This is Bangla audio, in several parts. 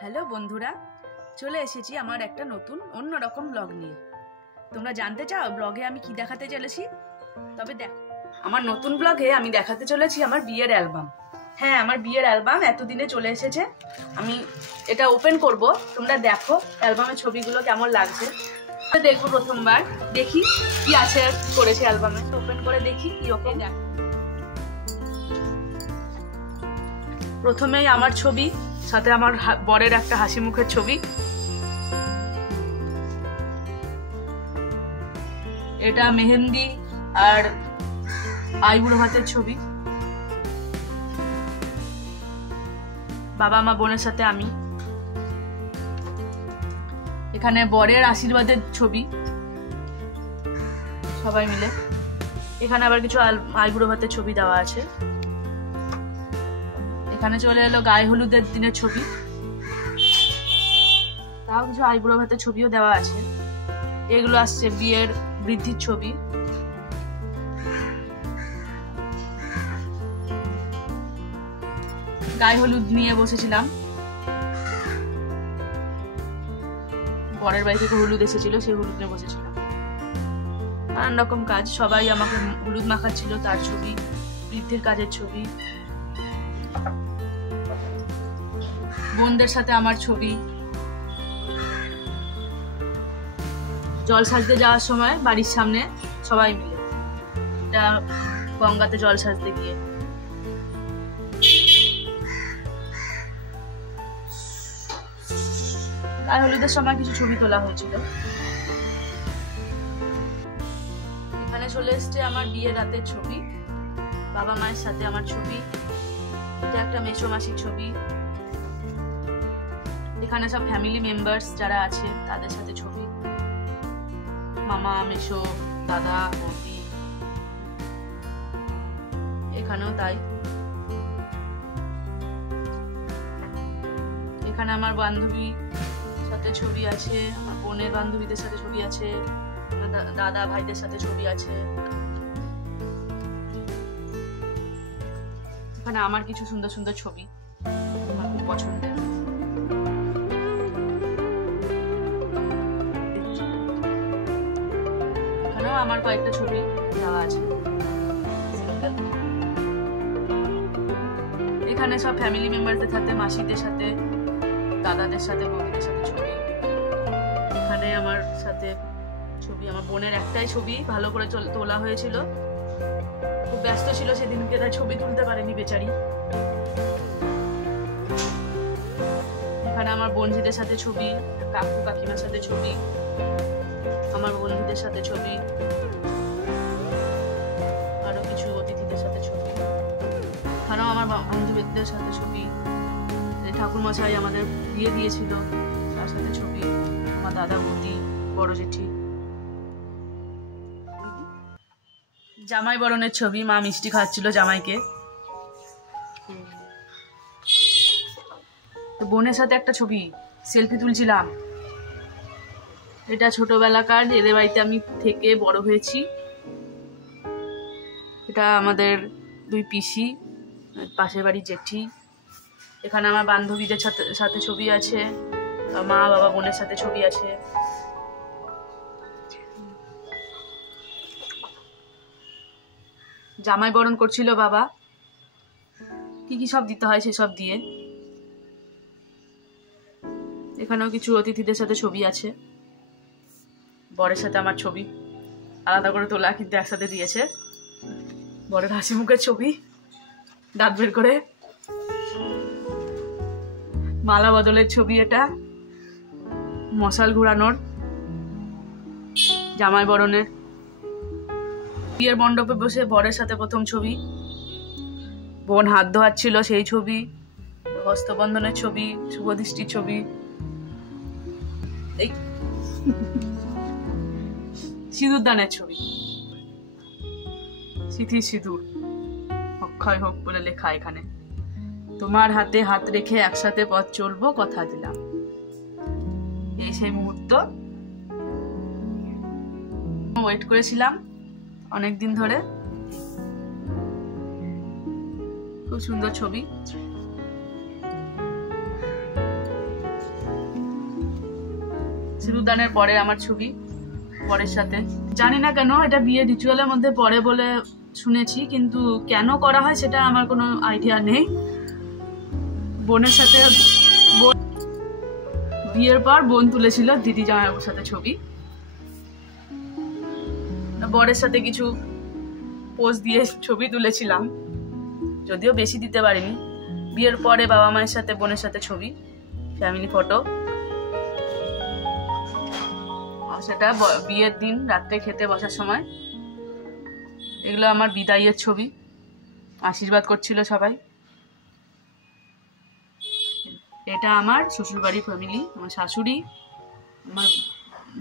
হ্যালো বন্ধুরা, চলে এসেছি আমার একটা নতুন অন্যরকম ব্লগ নিয়ে। তোমরা জানতে চাও ব্লগে আমি কি দেখাতে চলেছি? তবে দেখো, আমার নতুন ব্লগে আমি দেখাতে চলেছি আমার বিয়ের অ্যালবাম। হ্যাঁ, আমার বিয়ের অ্যালবাম এতদিনে চলে এসেছে। আমি এটা ওপেন করব, তোমরা দেখো অ্যালবামের ছবিগুলো কেমন লাগছে। দেখবো প্রথমবার, দেখি কি আছে করেছে অ্যালবামে। ওপেন করে দেখি কি ওকে। দেখো, প্রথমেই আমার ছবি, সাথে আমার বরের একটা হাসি মুখের ছবি। এটা মেহেন্দি আর আইবুড়ো ভাতের ছবি। বাবা মা বোনের সাথে আমি। এখানে বরের আশীর্বাদের ছবি, সবাই মিলে। এখানে আবার কিছু আইবুড়ো ভাতের ছবি দেওয়া আছে। এখানে চলে এলো গায়ে হলুদের দিনের ছবি, তাও কিছু আইবুড়ো ভাতের ছবিও দেওয়া আছে। এগুলো আসছে বিয়ের বৃদ্ধির ছবি। গায়ে হলুদ নিয়ে বসেছিলাম, বরের বাড়ি থেকে হলুদ এসেছিল, সেই হলুদ নিয়ে বসেছিলাম। নানান রকম কাজ, সবাই আমাকে হলুদ মাখাচ্ছিল, তার ছবি। বৃদ্ধির কাজের ছবি, বোনদের সাথে আমার ছবি। জল সাজতে যাওয়ার সময় বাড়ির সামনে সবাই মিলে, এটা গঙ্গাতে জল সাজতে গিয়ে। গায়ে হলুদের সময় কিছু ছবি তোলা হয়েছিল। এখানে চলে এসছে আমার বিয়ের রাতের ছবি, বাবা মায়ের সাথে আমার ছবি। এটা একটা মেসো মাসির ছবি। এখানে সব ফ্যামিলি মেম্বার্স যারা আছে তাদের সাথে ছবি, মামা, মেসো, দাদা, বৌদি। এখানেও তাই। এখানে আমার বান্ধবী সাথে ছবি আছে, আমার বোনের বান্ধবীদের সাথে ছবি আছে, দাদা ভাইদের সাথে ছবি আছে। এখানে আমার কিছু সুন্দর সুন্দর ছবি, আমার খুব পছন্দের। এখানেও আমার কয়েকটা ছবি দেওয়া আছে। এখানে সব ফ্যামিলি মেম্বারদের সাথে, মাসিদের সাথে, দাদাদের সাথে, বৌদিদের সাথে ছবি। এখানে আমার সাথে ছবি, আমার বোনের একটাই ছবি ভালো করে তোলা হয়েছিল, খুব ব্যস্ত ছিল সেদিনকে, তাই ছবি তুলতে পারেনি বেচারি। এখানে আমার বন্ধুদের সাথে ছবি, কাকু কাকিমার সাথে ছবি, আমার বন্ধুদের সাথে ছবি, আরো কিছু অতিথিদের সাথে ছবি। এখানেও আমার বন্ধুদের সাথে ছবি। ঠাকুর মশাই আমাদের বিয়ে দিয়েছিল, তার সাথে ছবি। আমার দাদা, বৌদি, বড় জেঠি। জামাই বরণের ছবি, মা মিষ্টি খাওয়াচ্ছিল জামাইকে। বোনের সাথে একটা ছবি, সেলফি তুলছিলাম। এটা ছোটবেলাকার, এদের বাড়িতে আমি থেকে বড় হয়েছি। এটা আমাদের দুই পিসি, পাশের বাড়ির জেঠি। এখানে আমার বান্ধবীদের সাথে ছবি আছে, মা বাবা বোনের সাথে ছবি আছে। জামাই বরণ করছিল বাবা, কি কি সব দিতে হয় সেসব দিয়ে। এখানেও কিছু অতিথিদের সাথে ছবি আছে। বরের সাথে আমার ছবি আলাদা করে তোলা, কিন্তু একসাথে দিয়েছে। বরের হাসি মুখের ছবি, দাঁত বের করে। মালা বদলের ছবি, এটা মশাল ঘুরানোর, জামাই বরণের। বিয়ের মণ্ডপে বসে বরের সাথে প্রথম ছবি, বোন হাত ধোয়াচ্ছিল সেই ছবি, হস্তবন্ধনের ছবি, শুভদৃষ্টির ছবি। এই সিঁদুর দানের ছবি, সিঁথির সিঁদুর অক্ষয় হোক বলে লেখা এখানে। তোমার হাতে হাত রেখে একসাথে পথ চলবো, কথা দিলাম। এই সেই মুহূর্ত, ওয়েট করেছিলাম অনেকদিন ধরে। খুব সুন্দর ছবি। সিঁদুরদানের পরে আমার ছবি বরের সাথে। জানি না কেন এটা বিয়ে রিচুয়ালের মধ্যে পড়ে বলে শুনেছি, কিন্তু কেন করা হয় সেটা আমার কোনো আইডিয়া নেই। বোনের সাথে বিয়ের পর বোন তুলেছিল দিদি জামাইবাবুর সাথে ছবি। বরের সাথে কিছু পোজ দিয়ে ছবি তুলেছিলাম, যদিও বেশি দিতে পারিনি। বিয়ের পরে বাবা মায়ের সাথে বোনের সাথে ছবি, ফ্যামিলি ফটো। সেটা বিয়ের দিন রাত্রে খেতে বসার সময়। এগুলো আমার বিদায়ের ছবি, আশীর্বাদ করছিল সবাই। এটা আমার শ্বশুরবাড়ির ফ্যামিলি, আমার শাশুড়ি, আমার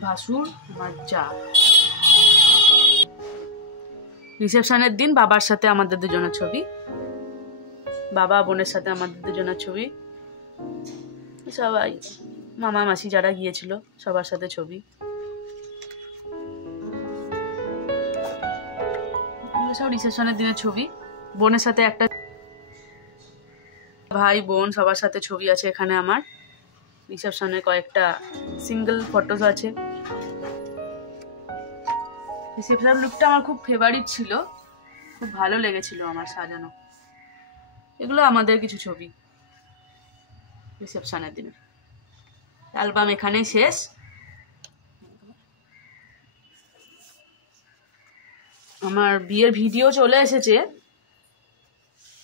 ভাসুর, আমার যা। রিসেপশনের দিন বাবার সাথে আমাদের দুজনের ছবি, বাবা বোনের সাথে আমাদের দুজনের ছবি, সবাই মামা মাসি যারা গিয়েছিল সবার সাথে ছবি। সব রিসেপশনের দিনের ছবি। বোনের সাথে একটা, ভাই বোন সবার সাথে ছবি আছে এখানে আমার। রিসেপশনে কয়েকটা সিঙ্গেল ফটোস আছে। রিসেপশন লুকটা আমার খুব ফেভারিট ছিল, খুব ভালো লেগেছিল আমার সাজানো। এগুলো আমাদের কিছু ছবি রিসেপশনের দিনে। অ্যালবাম এখানেই শেষ। আমার বিয়ের ভিডিও চলে এসেছে,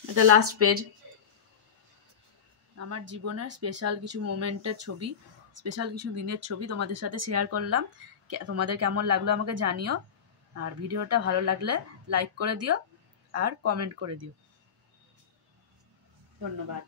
এটা লাস্ট পেজ। আমার জীবনের স্পেশাল কিছু মোমেন্টের ছবি, স্পেশাল কিছু দিনের ছবি তোমাদের সাথে শেয়ার করলাম। তোমাদের কেমন লাগলো আমাকে জানিও, আর ভিডিওটা ভালো লাগলে লাইক করে দিও আর কমেন্ট করে দিও। ধন্যবাদ।